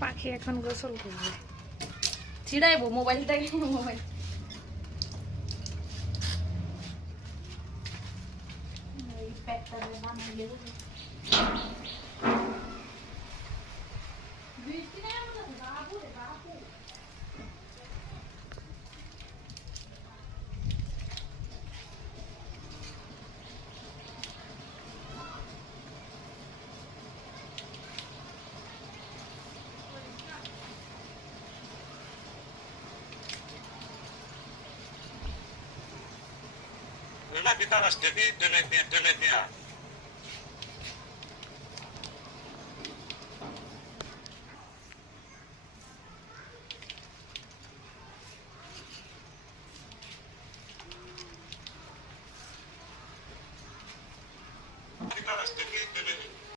পাখি এখন গোসল করবে, ছিড়াইবো মোবাইলটাকে, mobile Una guitarra de guitarras de